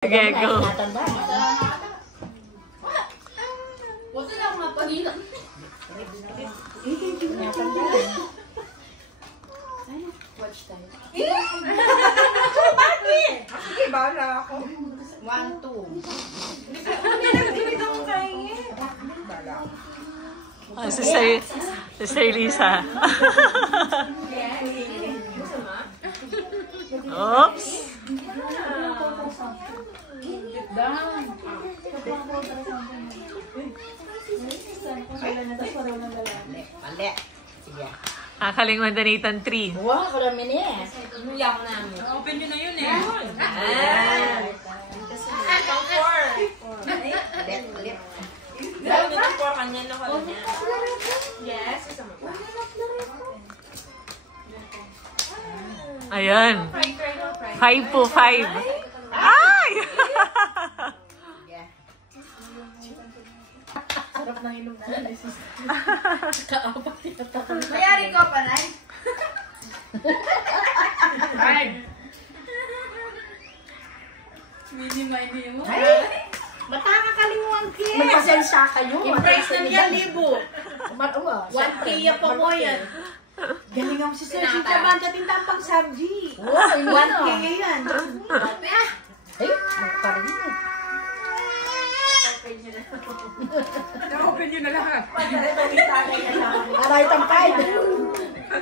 Okay, go. Wala lang mapanina. Watch time. Sige, bahala ako. 1, 2. Si Sir Lisa. Oops. Mali. Sige. Akaling Danitan 3. Wow, karami niya. Inuya ko namin. Open nyo na yun eh. Ang 4. Ulit. Dahil na yung 4 kanya na pala niya. Yes, isama pa. Ayan. 5 po, 5. Ay! Sarap ng ilong na. Mayari ko pa, Nay. 5. Mini-mini mo. Ba't nakakalimuan kayo? Magpasensya kayo. Price na niya, 1,000. 1K pa mo yan. Galing ako si Sir Chika Banda tintang sabji. 1K yan. Ay, magparin mo. Na-open nyo na lahat. Aray tampay.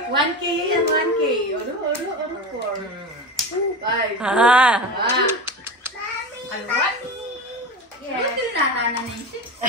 1K yan, 1K. Ano, 4. 5. Ah. Ano, 1? Yes. Ba't tinanana na yung 6?